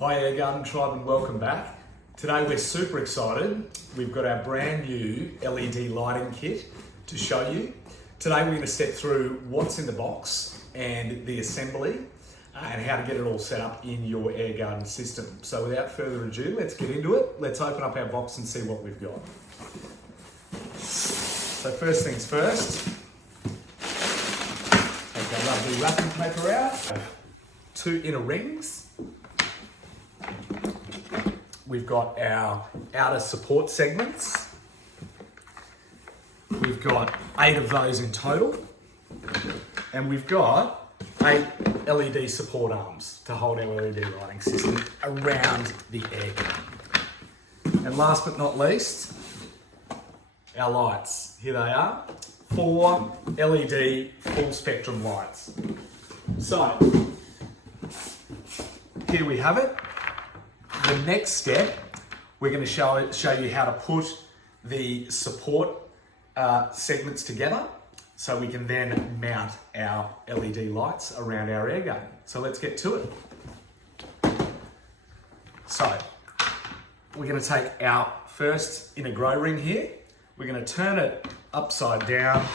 Hi Airgarden tribe and welcome back. Today we're super excited. We've got our brand new LED lighting kit to show you. Today we're going to step through what's in the box and the assembly and how to get it all set up in your Airgarden system. So without further ado, let's get into it. Let's open up our box and see what we've got. So first things first, take our lovely wrapping paper out. 2 inner rings. We've got our outer support segments. We've got 8 of those in total. And we've got 8 LED support arms to hold our LED lighting system around the Airgarden. And last but not least, our lights. Here they are. 4 LED full spectrum lights. So, here we have it. The next step, we're going to show you how to put the support segments together so we can then mount our LED lights around our Airgarden. So let's get to it. So we're going to take our first inner grow ring here. We're going to turn it upside down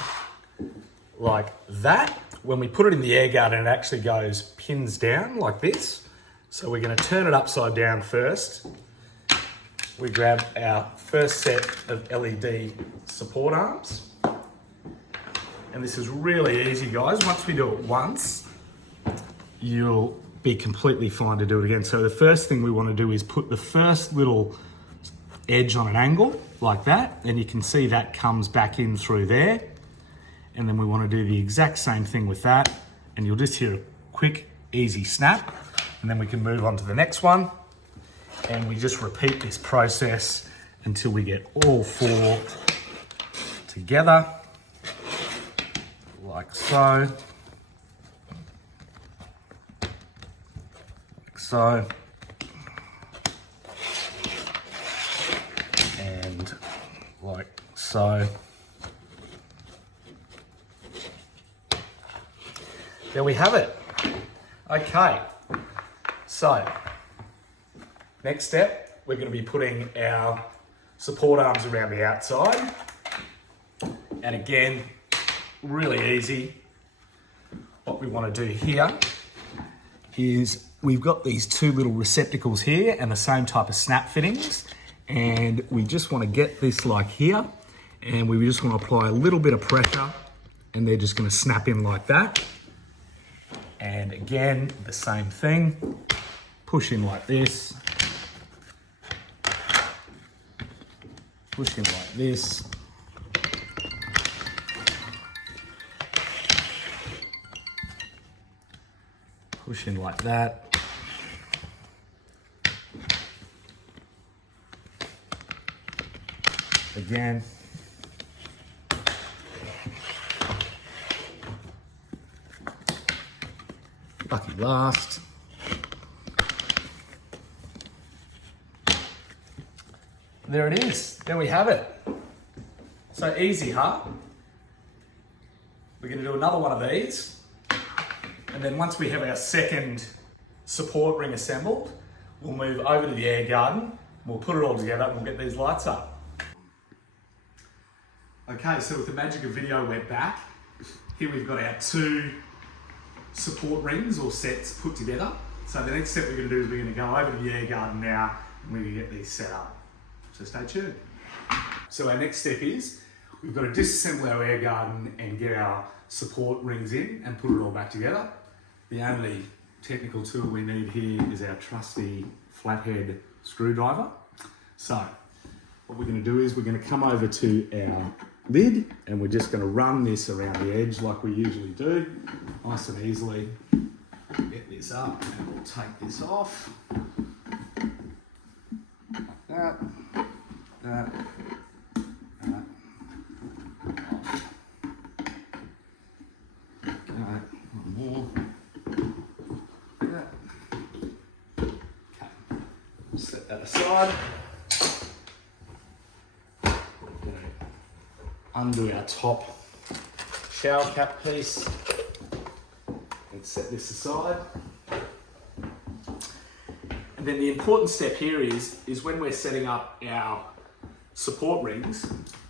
like that. When we put it in the Airgarden, it actually goes pins down like this. So we're going to turn it upside down first. We grab our first set of LED support arms. And this is really easy, guys. Once we do it once, you'll be completely fine to do it again. So the first thing we want to do is put the first little edge on an angle like that. And you can see that comes back in through there. And then we want to do the exact same thing with that. And you'll just hear a quick, easy snap. And then we can move on to the next one. And we just repeat this process until we get all 4 together, like so. Like so. And like so. There we have it. Okay. So, next step, we're going to be putting our support arms around the outside. And again, really easy. What we want to do here is we've got these 2 little receptacles here and the same type of snap fittings. And we just want to get this like here. And we just want to apply a little bit of pressure and they're just going to snap in like that. And again, the same thing. Push in like this. Push in like this. Push in like that. Again. Lucky last. There it is. There we have it. So easy, huh? We're going to do another one of these. And then once we have our second support ring assembled, we'll move over to the Airgarden. We'll put it all together and we'll get these lights up. Okay, so with the magic of video, we're back. Here we've got our 2 support rings or sets put together. So the next step we're going to do is we're going to go over to the Airgarden now and we're going to get these set up. So stay tuned. So our next step is we've got to disassemble our Airgarden and get our support rings in and put it all back together. The only technical tool we need here is our trusty flathead screwdriver. So what we're going to do is we're going to come over to our lid and we're just going to run this around the edge like we usually do, nice and easily. Get this up and we'll take this off. Like that. That. Okay, one more. That. Okay, set that aside. Undo our top shower cap piece. Let's set this aside. And then the important step here is when we're setting up our support rings,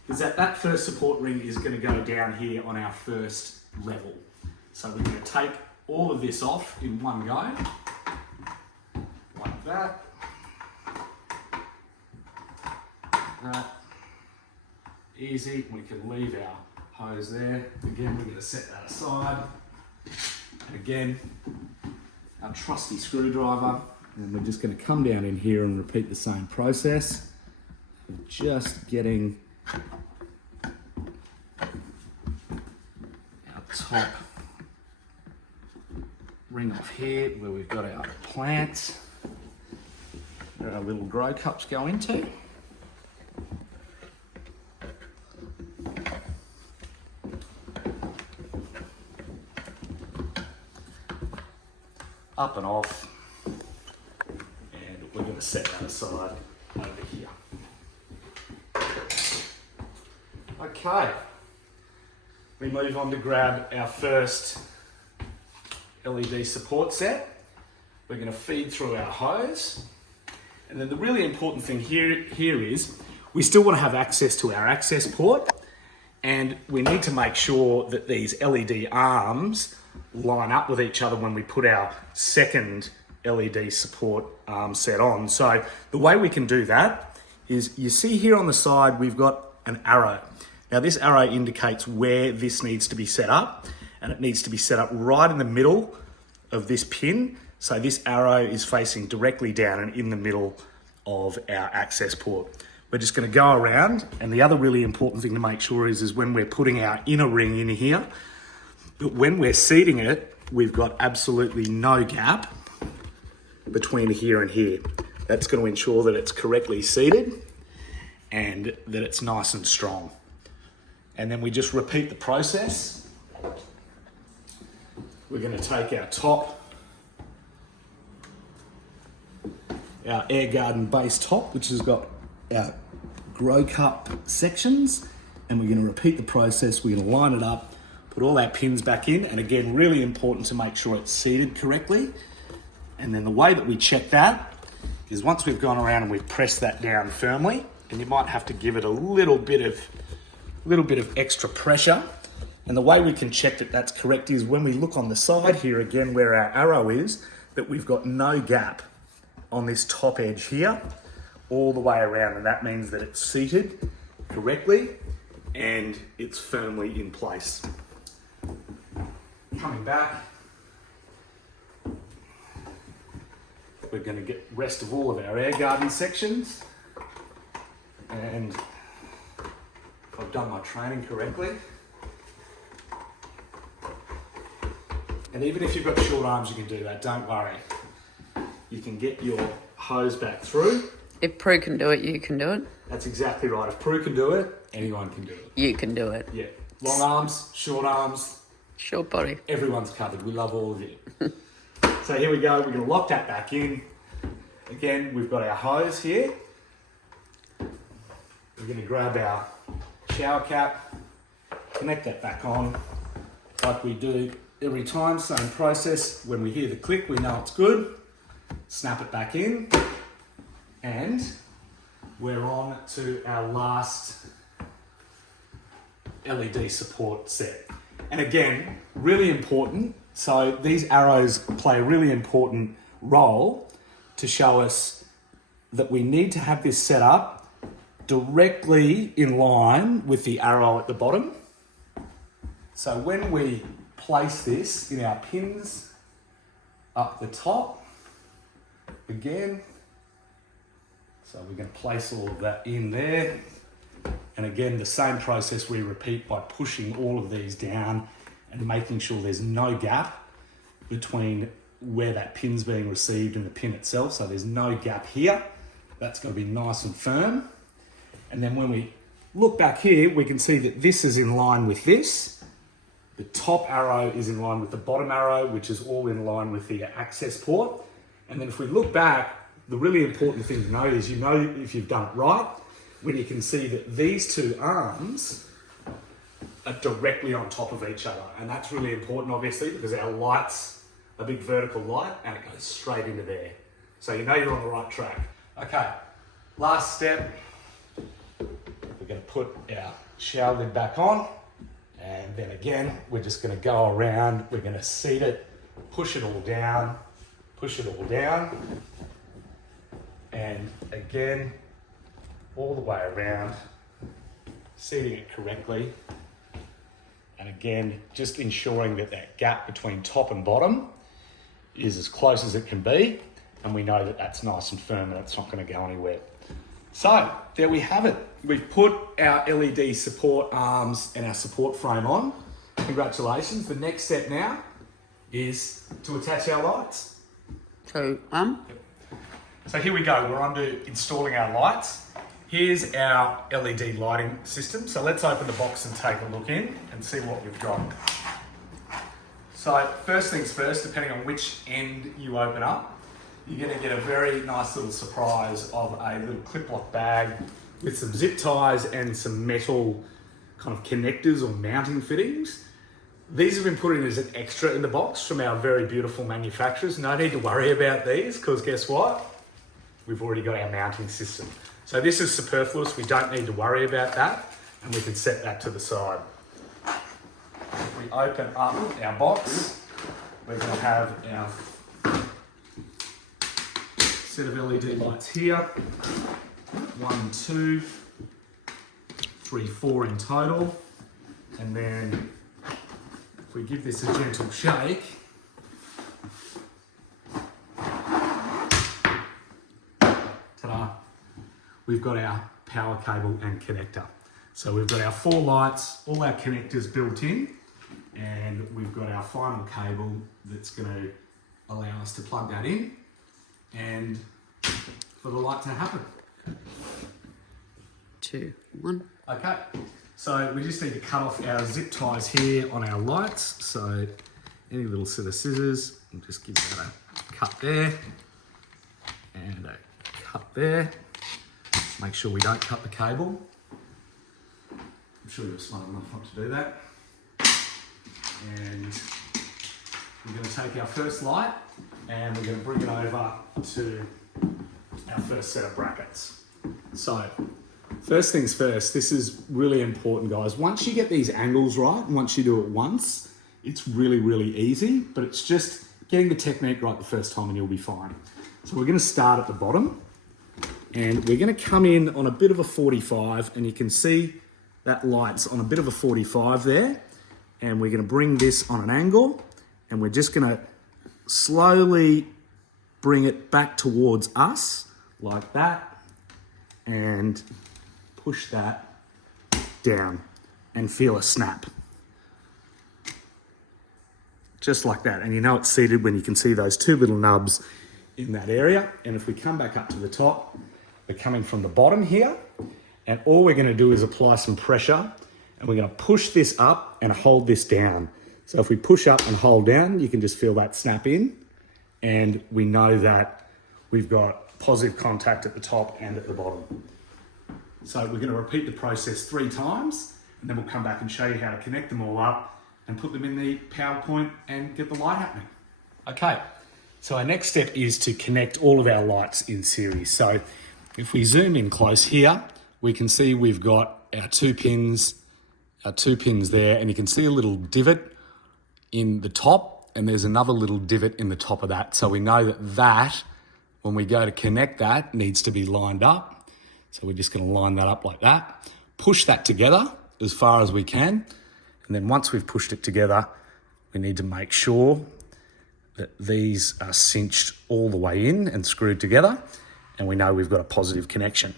is that first support ring is going to go down here on our first level. So we're going to take all of this off in one go, like that. That. Easy, we can leave our hose there. Again, we're going to set that aside. And again, our trusty screwdriver. And we're just going to come down in here and repeat the same process of just getting our top ring off here where we've got our plants that our little grow cups go into. Up and off, and we're going to set that aside over here. Okay, we move on to grab our first LED support set. We're going to feed through our hose, and then the really important thing here is we still want to have access to our access port, and we need to make sure that these LED arms line up with each other when we put our second LED support set on. So the way we can do that is, you see here on the side we've got an arrow. Now this arrow indicates where this needs to be set up, and it needs to be set up right in the middle of this pin. So this arrow is facing directly down and in the middle of our access port. We're just going to go around, and the other really important thing to make sure is when we're putting our inner ring in here, when we're seating it, we've got absolutely no gap between here and here. That's going to ensure that it's correctly seated and that it's nice and strong. And then we just repeat the process. We're going to take our top, our Airgarden base top, which has got our grow cup sections, and we're going to repeat the process. We're going to line it up, put all our pins back in, and again, really important to make sure it's seated correctly. And then the way that we check that is once we've gone around and we've pressed that down firmly, and you might have to give it a little bit of extra pressure. And the way we can check that that's correct is when we look on the side here again where our arrow is, that we've got no gap on this top edge here all the way around, and that means that it's seated correctly and it's firmly in place. Coming back, we're going to get rest of all of our Airgarden sections, and if I've done my training correctly, and even if you've got short arms you can do that, don't worry. You can get your hose back through. If Prue can do it, you can do it. That's exactly right. If Prue can do it, anyone can do it. You can do it. Yeah. Long arms, short arms. Short body. Everyone's covered. We love all of you. So here we go. We're going to lock that back in. Again, we've got our hose here. We're going to grab our shower cap, connect that back on like we do every time. Same process. When we hear the click, we know it's good. Snap it back in. And we're on to our last LED support set. And again, really important. So these arrows play a really important role to show us that we need to have this set up directly in line with the arrow at the bottom. So when we place this in our pins up the top, again, so we're going to place all of that in there. And again, the same process we repeat by pushing all of these down and making sure there's no gap between where that pin's being received and the pin itself. So there's no gap here. That's going to be nice and firm. And then when we look back here, we can see that this is in line with this. The top arrow is in line with the bottom arrow, which is all in line with the access port. And then if we look back, the really important thing to note is you know if you've done it right when you can see that these two arms are directly on top of each other. And that's really important, obviously, because our light's a big vertical light and it goes straight into there. So you know you're on the right track. Okay, last step. We're going to put our shower lid back on, and then again, we're just going to go around. We're going to seat it, push it all down, and again, all the way around, seating it correctly. And again, just ensuring that that gap between top and bottom is as close as it can be. And we know that that's nice and firm and it's not going to go anywhere. So there we have it. We've put our LED support arms and our support frame on. Congratulations. The next step now is to attach our lights. So, So here we go. We're on to installing our lights. Here's our LED lighting system. So let's open the box and take a look in and see what we've got. So first things first, depending on which end you open up, you're going to get a very nice little surprise of a little clip-lock bag with some zip ties and some metal kind of connectors or mounting fittings. These have been put in as an extra in the box from our very beautiful manufacturers. No need to worry about these because guess what? We've already got our mounting system. So this is superfluous. We don't need to worry about that, and we can set that to the side. If we open up our box, we're going to have our set of LED lights here. 1, 2, 3, 4 in total. And then if we give this a gentle shake, ta-da, we've got our power cable and connector. So we've got our 4 lights, all our connectors built in, and we've got our final cable that's going to allow us to plug that in and for the light to happen. 2, 1. Okay, so we just need to cut off our zip ties here on our lights. So any little set of scissors, we'll just give that a cut there and a cut there. Make sure we don't cut the cable. I'm sure you're smart enough not to do that. And we're going to take our first light and we're going to bring it over to our first set of brackets. So first things first, this is really important, guys. Once you get these angles right, and once you do it once, it's really, really easy, but it's just getting the technique right the first time and you'll be fine. So we're going to start at the bottom and we're going to come in on a bit of a 45, and you can see that light's on a bit of a 45 there. And we're going to bring this on an angle, and we're just going to slowly bring it back towards us like that and push that down and feel a snap. Just like that. And you know it's seated when you can see those 2 little nubs in that area. And if we come back up to the top, we're coming from the bottom here, and all we're going to do is apply some pressure, and we're going to push this up and hold this down. So if we push up and hold down, you can just feel that snap in, and we know that we've got positive contact at the top and at the bottom. So we're going to repeat the process 3 times, and then we'll come back and show you how to connect them all up and put them in the PowerPoint and get the light happening. Okay, so our next step is to connect all of our lights in series. So if we zoom in close here, we can see we've got our 2 pins there, and you can see a little divot in the top, and there's another little divot in the top of that. So we know that when we go to connect that, needs to be lined up. So we're just going to line that up like that, push that together as far as we can. And then once we've pushed it together, we need to make sure that these are cinched all the way in and screwed together, and we know we've got a positive connection.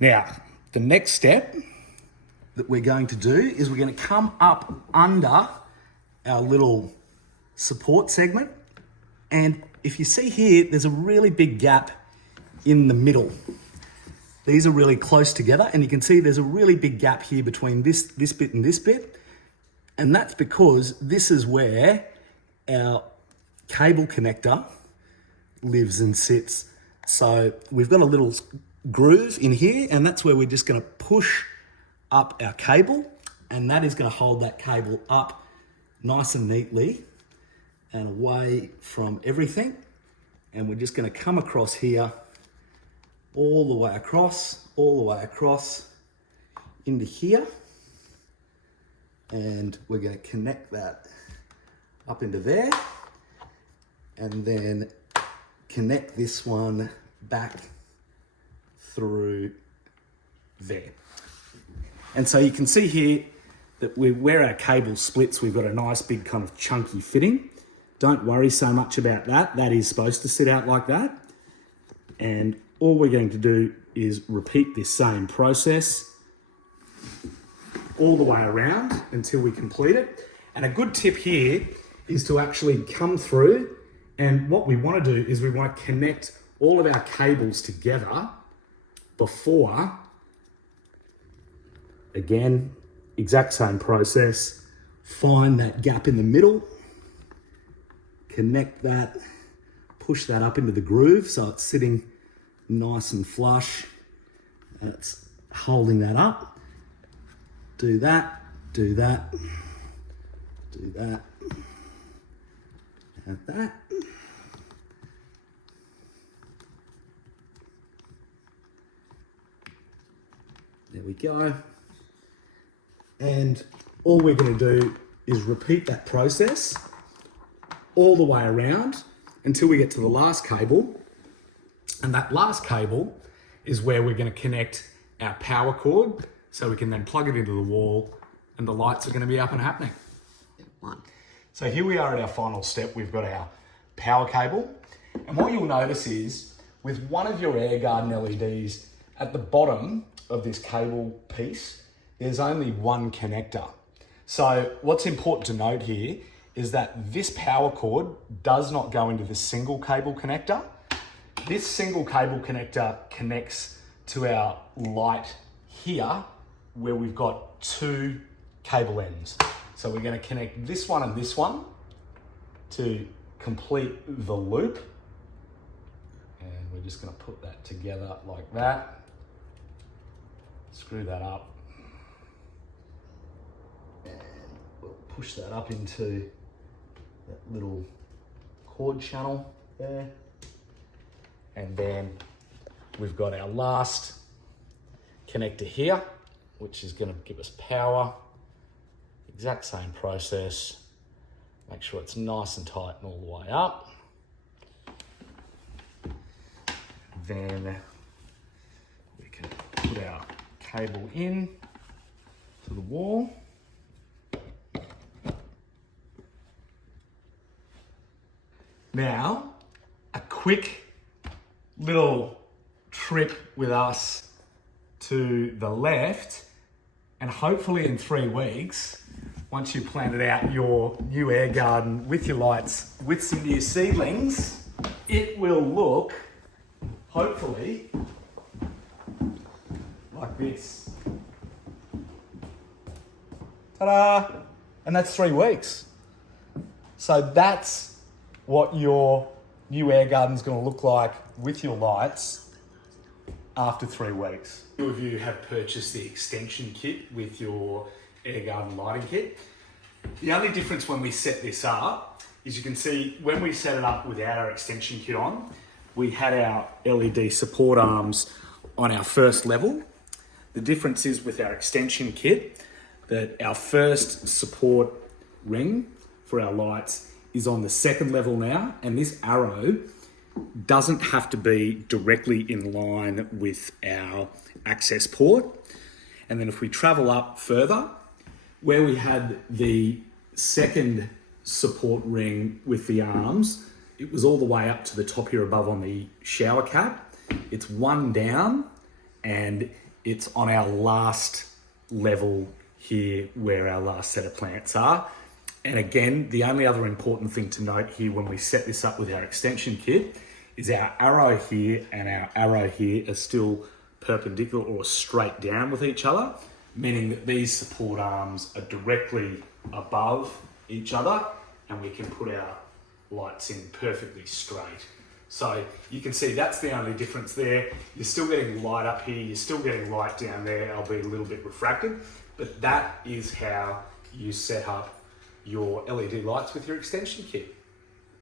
Now, the next step that we're going to do is we're going to come up under our little support segment. And if you see here, there's a really big gap in the middle. These are really close together, and you can see there's a really big gap here between this bit and this bit. And that's because this is where our cable connector lives and sits. So we've got a little groove in here, and that's where we're just going to push up our cable, and that is going to hold that cable up nice and neatly and away from everything. And we're just going to come across here, all the way across, into here. And we're going to connect that up into there. And then connect this one back through there. And so you can see here that where our cable splits, we've got a nice big kind of chunky fitting. Don't worry so much about that. That is supposed to sit out like that. And all we're going to do is repeat this same process all the way around until we complete it. And a good tip here is to actually come through, and what we want to do is we want to connect all of our cables together before, again, exact same process, find that gap in the middle, connect that, push that up into the groove so it's sitting nice and flush, and it's holding that up. Do that, do that, do that, and that. There we go. And all we're going to do is repeat that process all the way around until we get to the last cable. And that last cable is where we're going to connect our power cord so we can then plug it into the wall and the lights are going to be up and happening. So here we are at our final step. We've got our power cable. And what you'll notice is with one of your Airgarden LEDs at the bottom of this cable piece, there's only one connector. So what's important to note here is that this power cord does not go into the single cable connector. This single cable connector connects to our light here where we've got two cable ends. So we're going to connect this one and this one to complete the loop. And we're just going to put that together like that. Screw that up. And we'll push that up into that little cord channel there. And then we've got our last connector here, which is going to give us power. Exact same process. Make sure it's nice and tight and all the way up. Then we can put our cable in to the wall. Now, a quick little trip with us to the left, and hopefully in 3 weeks, once you've planted out your new Airgarden with your lights, with some new seedlings, it will look, hopefully, like this. Ta-da! And that's 3 weeks. So that's what your new Airgarden is going to look like with your lights after 3 weeks. Few of you have purchased the extension kit with your Airgarden lighting kit. The only difference when we set this up is you can see when we set it up without our extension kit on, we had our LED support arms on our first level. The difference is with our extension kit that our first support ring for our lights is on the second level now, and this arrow doesn't have to be directly in line with our access port. And then if we travel up further, where we had the second support ring with the arms, it was all the way up to the top here above on the shower cap. It's one down and it's on our last level here where our last set of plants are. And again, the only other important thing to note here when we set this up with our extension kit is our arrow here and our arrow here are still perpendicular or straight down with each other, meaning that these support arms are directly above each other and we can put our lights in perfectly straight. So you can see that's the only difference there. You're still getting light up here, you're still getting light down there, albeit a little bit refracted, but that is how you set up your LED lights with your extension kit.